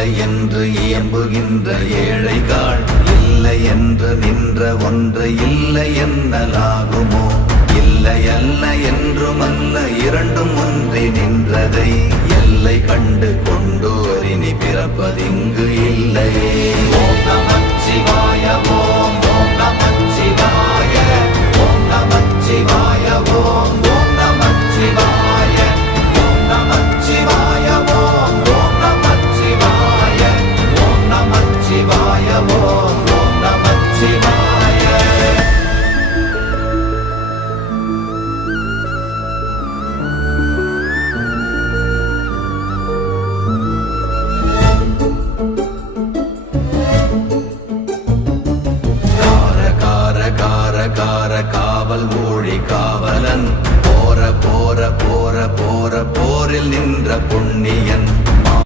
இல்லை என்று இயம்புகின்ற ஏழைகள், இல்லை என்று நின்ற ஒன்று இல்லை என்னலாகுமோ? இல்லை அல்ல என்றும் அல்ல, இரண்டும் ஒன்றி நின்றதை எல்லை கண்டு